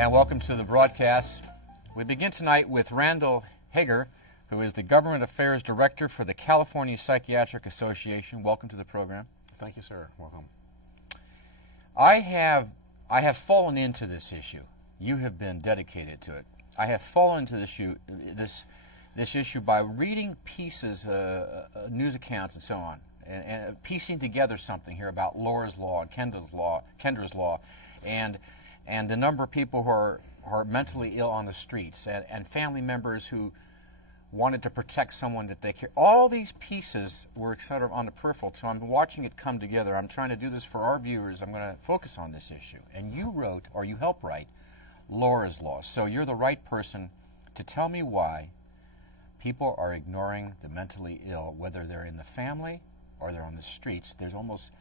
and welcome to the broadcast. We begin tonight with Randall Hagar, who is the Government Affairs Director for the California Psychiatric Association. Welcome to the program. Thank you, sir. Welcome. I have fallen into this issue. You have been dedicated to it. I have fallen into this issue by reading pieces, news accounts, and so on, and piecing together something here about Laura's Law and Kendra's Law, and the number of people who are mentally ill on the streets, and family members who wanted to protect someone that they care. All these pieces were sort of on the peripheral, so I'm watching it come together. I'm trying to do this for our viewers. I'm going to focus on this issue. And you wrote, or you helped write, Laura's Law. So you're the right person to tell me why people are ignoring the mentally ill, whether they're in the family or they're on the streets. There's almost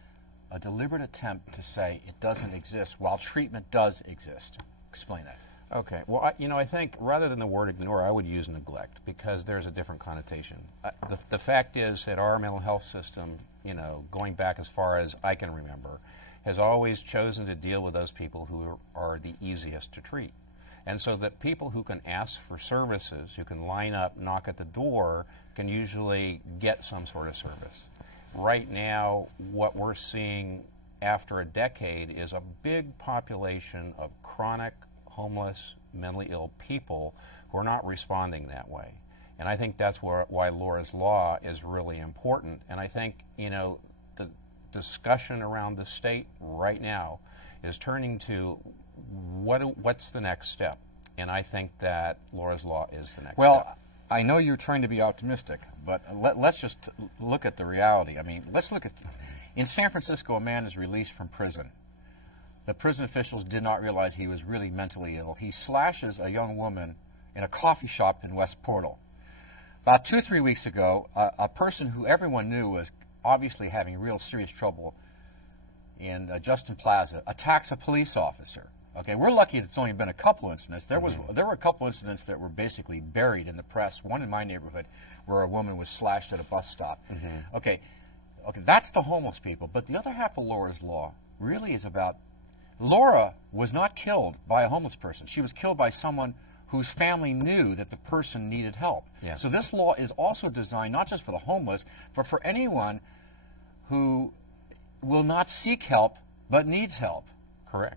a deliberate attempt to say it doesn't exist while treatment does exist. Explain that. Okay. Well, I think rather than the word ignore, I would use neglect, because there's a different connotation. The fact is that our mental health system, going back as far as I can remember, has always chosen to deal with those people who are the easiest to treat. And so that people who can ask for services, who can line up, knock at the door, can usually get some sort of service. Right now, what we're seeing after a decade is a big population of chronic, homeless, mentally ill people who are not responding that way. And I think that's why Laura's Law is really important. And I think, the discussion around the state right now is turning to what's the next step. And I think that Laura's Law is the next step. Well, I know you're trying to be optimistic, but let's just look at the reality. I mean, let's look at, in San Francisco, a man is released from prison. The prison officials did not realize he was really mentally ill. He slashes a young woman in a coffee shop in West Portal. About 2 or 3 weeks ago, a person who everyone knew was obviously having real serious trouble in Justin Plaza attacks a police officer. Okay, we're lucky it's only been a couple incidents. There were a couple incidents that were basically buried in the press. One in my neighborhood where a woman was slashed at a bus stop. Okay, that's the homeless people. But the other half of Laura's Law really is about, Laura was not killed by a homeless person. She was killed by someone whose family knew that the person needed help. Yes. So this law is also designed not just for the homeless, but for anyone who will not seek help but needs help. Correct.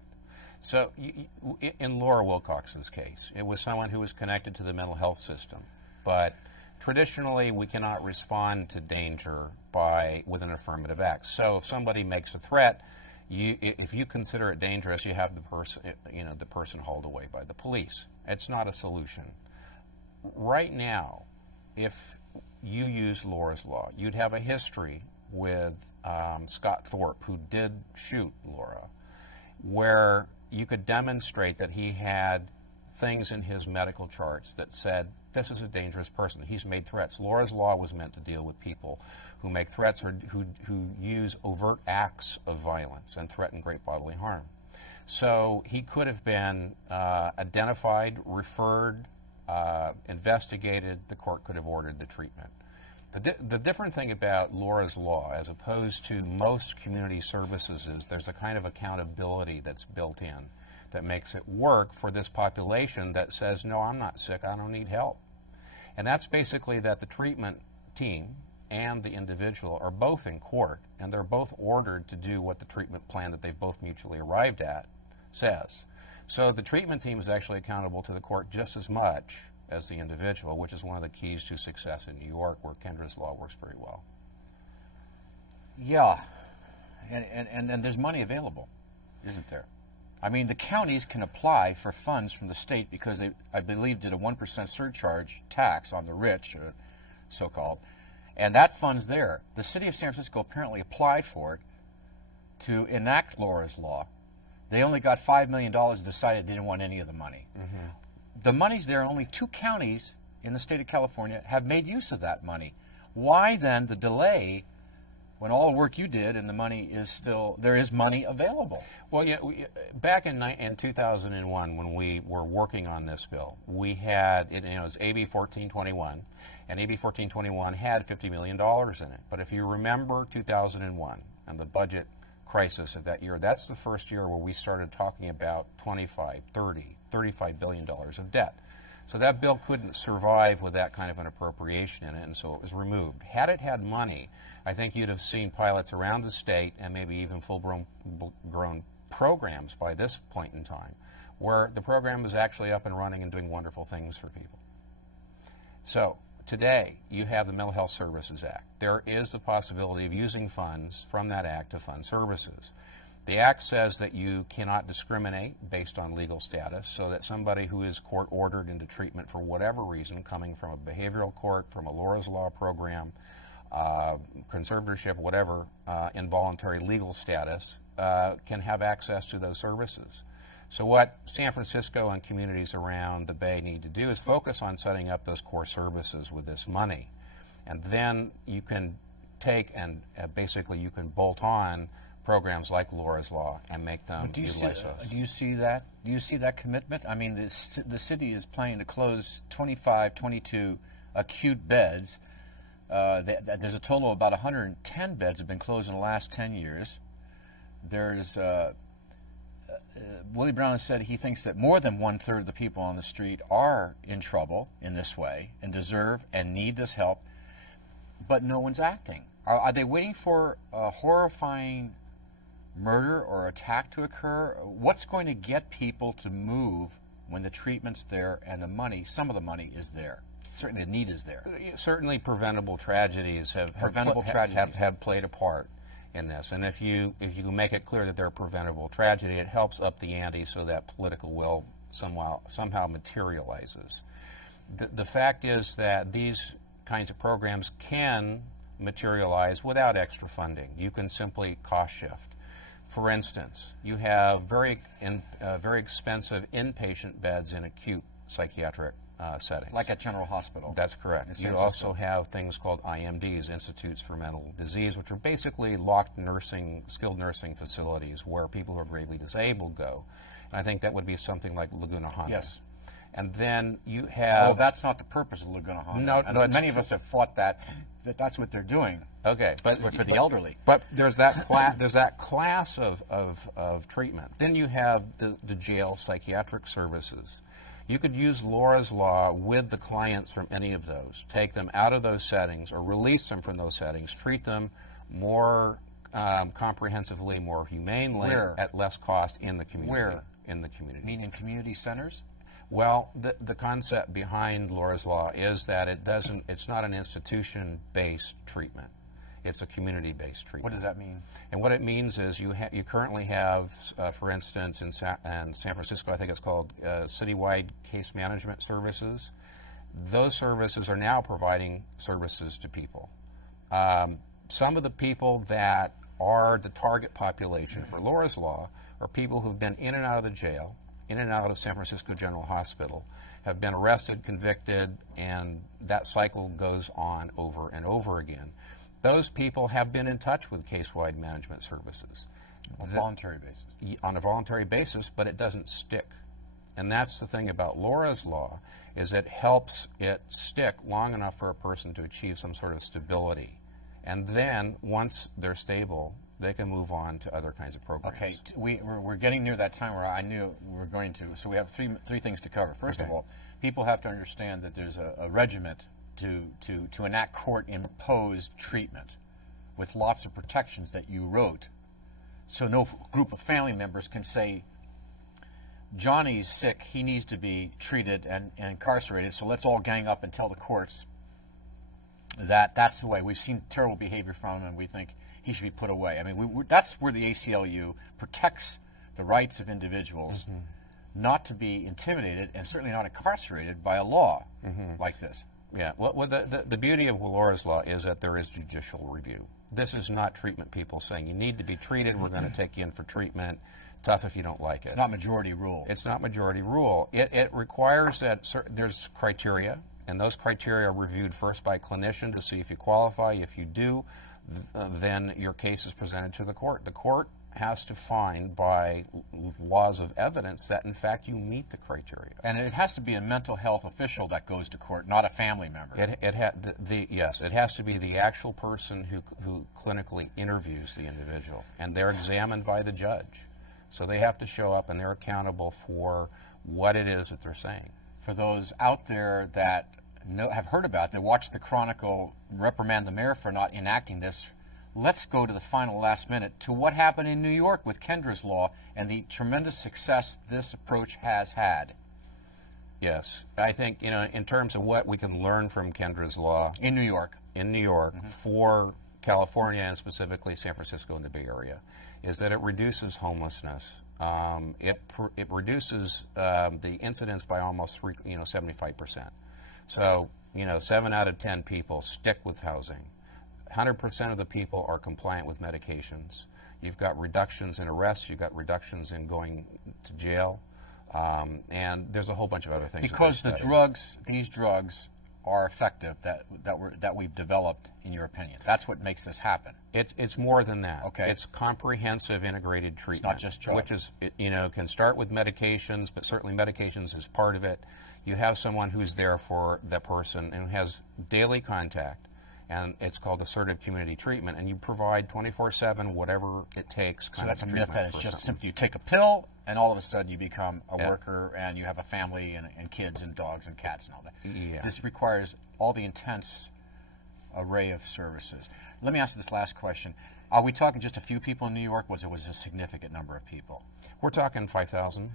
So in Laura Wilcox's case, it was someone who was connected to the mental health system. But traditionally, we cannot respond to danger with an affirmative act. So if somebody makes a threat, if you consider it dangerous, you have the person hauled away by the police. It's not a solution. Right now, if you use Laura's Law, you'd have a history with Scott Thorpe, who did shoot Laura, where you could demonstrate that he had things in his medical charts that said, this is a dangerous person. He's made threats. Laura's Law was meant to deal with people who make threats or who use overt acts of violence and threaten great bodily harm. So he could have been identified, referred, investigated. The court could have ordered the treatment. The different thing about Laura's Law, as opposed to most community services, is there's a kind of accountability that's built in that makes it work for this population that says, no, I'm not sick, I don't need help. And that's basically that the treatment team and the individual are both in court, and they're both ordered to do what the treatment plan that they've both mutually arrived at says. So the treatment team is actually accountable to the court just as much as the individual, which is one of the keys to success in New York, where Kendra's Law works very well. Yeah, and there's money available, isn't there? I mean, the counties can apply for funds from the state because they, I believe, did a 1% surcharge tax on the rich, so-called, and that fund's there. The city of San Francisco apparently applied for it to enact Laura's Law. They only got $5 million and decided they didn't want any of the money. The money's there. Only 2 counties in the state of California have made use of that money. Why then the delay when all the work you did and the money is still, there is money available? Well, yeah, back in 2001 when we were working on this bill, we had, it was AB 1421, and AB 1421 had $50 million in it. But if you remember 2001 and the budget crisis of that year, that's the first year where we started talking about 25, 30, $35 billion of debt. So that bill couldn't survive with that kind of an appropriation in it, and so it was removed. Had it had money, I think you'd have seen pilots around the state and maybe even full-grown programs by this point in time, where the program was actually up and running and doing wonderful things for people. So today, you have the Mental Health Services Act. There is the possibility of using funds from that act to fund services. The act says that you cannot discriminate based on legal status, so that somebody who is court-ordered into treatment for whatever reason, coming from a behavioral court, from a Laura's Law program, conservatorship, whatever, involuntary legal status, can have access to those services. So what San Francisco and communities around the Bay need to do is focus on setting up those core services with this money. And then you can take and basically you can bolt on programs like Laura's Law and make them utilize those. Do you see that? Do you see that commitment? I mean, the city is planning to close 25, 22 acute beds. There's a total of about 110 beds have been closed in the last 10 years. There's Willie Brown has said he thinks that more than 1/3 of the people on the street are in trouble in this way and deserve and need this help, but no one's acting. Are they waiting for a horrifying murder or attack to occur? What's going to get people to move when the treatment's there and the money, some of the money is there? Certainly the need is there. Certainly preventable tragedies have played a part in this. And if you make it clear that they're a preventable tragedy, it helps up the ante so that political will somehow materializes. The fact is that these kinds of programs can materialize without extra funding. You can simply cost shift. For instance, you have very expensive inpatient beds in acute psychiatric settings. Like at General Hospital. That's correct. You also have things called IMDs, Institutes for Mental Disease, which are basically locked skilled nursing facilities where people who are gravely disabled go. And I think that would be something like Laguna Honda. Yes. And then you have... Well, that's not the purpose of Laguna Honda. No, many of us have fought that's what they're doing. Okay, but for the elderly. But there's that class of treatment. Then you have the jail psychiatric services. You could use Laura's Law with the clients from any of those, take them out of those settings or release them from those settings, treat them more comprehensively, more humanely, at less cost in the community. Where? In the community. Meaning community centers? Well, the concept behind Laura's Law is that it's not an institution-based treatment. It's a community-based treatment. What does that mean? And what it means is you currently have, for instance, in San Francisco, I think it's called citywide case management services. Those services are now providing services to people. Some of the people that are the target population for Laura's Law are people who've been in and out of the jail, in and out of San Francisco General Hospital, have been arrested, convicted, and that cycle goes on over and over again. Those people have been in touch with case-wide management services. On a voluntary basis. On a voluntary basis, but it doesn't stick. And that's the thing about Laura's Law, is it helps it stick long enough for a person to achieve some sort of stability. And then, once they're stable, they can move on to other kinds of programs. Okay, we're getting near that time where I knew we were going to. So we have three things to cover. First of all, people have to understand that there's a regiment to enact court-imposed treatment with lots of protections that you wrote. So no group of family members can say, Johnny's sick, he needs to be treated and incarcerated, so let's all gang up and tell the courts that that's the way. We've seen terrible behavior from him and we think he should be put away. I mean, that's where the ACLU protects the rights of individuals not to be intimidated and certainly not incarcerated by a law like this. Yeah, well, the beauty of Laura's Law is that there is judicial review. This is not treatment people saying you need to be treated, we're going to take you in for treatment, tough if you don't like it. It's not majority rule. It's not majority rule. It requires that there's criteria, and those criteria are reviewed first by a clinician to see if you qualify. If you do, then your case is presented to the court. The court has to find by laws of evidence that in fact you meet the criteria. And it has to be a mental health official that goes to court, not a family member. Yes, it has to be the actual person who clinically interviews the individual, and they're examined by the judge. So they have to show up and they're accountable for what it is that they're saying. For those out there that have heard about it, that watched the Chronicle reprimand the mayor for not enacting this, let's go to the final last minute to what happened in New York with Kendra's law and the tremendous success this approach has had. Yes, I think, you know, in terms of what we can learn from Kendra's law in New York, for California and specifically San Francisco and the Bay Area, is that it reduces homelessness. It reduces the incidence by almost 75%. So, 7 out of 10 people stick with housing. 100% of the people are compliant with medications. You've got reductions in arrests. You've got reductions in going to jail. And there's a whole bunch of other things. Because these drugs are effective that we've developed, in your opinion. That's what makes this happen. It's more than that. Okay. It's comprehensive integrated treatment. It's not just drugs. Which is, can start with medications, but certainly medications is part of it. You have someone who's there for that person and who has daily contact, and it's called assertive community treatment, and you provide 24/7 whatever it takes. So that's a myth that it's just simply you take a pill and all of a sudden you become a worker and you have a family and kids and dogs and cats and all that. Yeah. This requires all the intense array of services. Let me ask you this last question. Are we talking just a few people in New York? Was it a significant number of people? We're talking 5,000.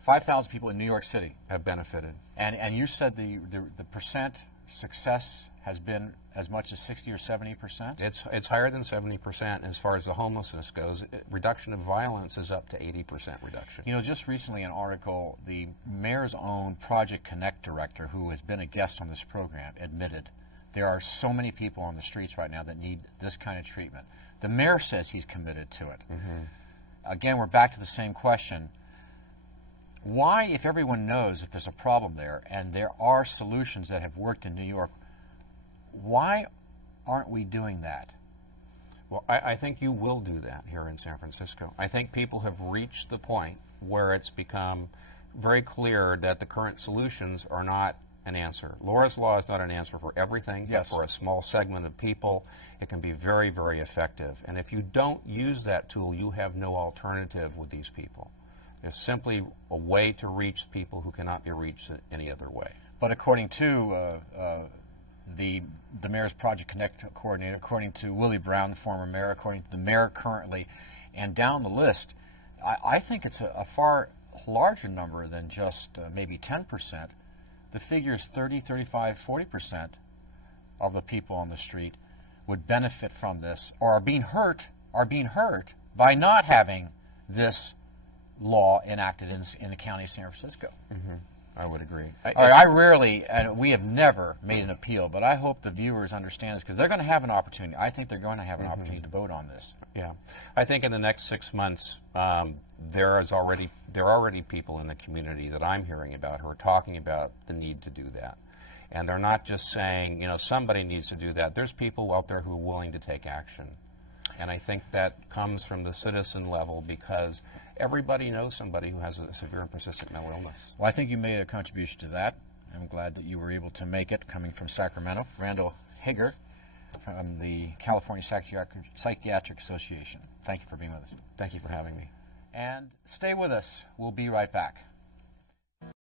5,000 people in New York City have benefited. And you said the percent success has been as much as 60 or 70%? It's higher than 70% as far as the homelessness goes. Reduction of violence is up to 80% reduction. Just recently an article, the mayor's own Project Connect director, who has been a guest on this program, admitted there are so many people on the streets right now that need this kind of treatment. The mayor says he's committed to it. Again, we're back to the same question. Why, if everyone knows that there's a problem there and there are solutions that have worked in New York, why aren't we doing that? Well, I think you will do that here in San Francisco. I think people have reached the point where it's become very clear that the current solutions are not an answer. Laura's Law is not an answer for everything, yes, but for a small segment of people, it can be very, very effective. And if you don't use that tool, you have no alternative with these people. It's simply a way to reach people who cannot be reached any other way. But according to the mayor's Project Connect coordinator, according to Willie Brown, the former mayor, according to the mayor currently, and down the list, I think it's a far larger number than just maybe 10%. The figure is 30, 35, 40% of the people on the street would benefit from this, or are being hurt by not having this law enacted in the county of San Francisco. I would agree. I rarely, and we have never made an appeal, but I hope the viewers understand this because they're going to have an opportunity. I think they're going to have an opportunity to vote on this. Yeah, I think in the next 6 months, there are already people in the community that I'm hearing about who are talking about the need to do that, and they're not just saying, somebody needs to do that. There's people out there who are willing to take action. And I think that comes from the citizen level because everybody knows somebody who has a severe and persistent mental illness. Well, I think you made a contribution to that. I'm glad that you were able to make it, coming from Sacramento. Randall Hagar from the California Psychiatric Association. Thank you for being with us. Thank you for having me. And stay with us. We'll be right back.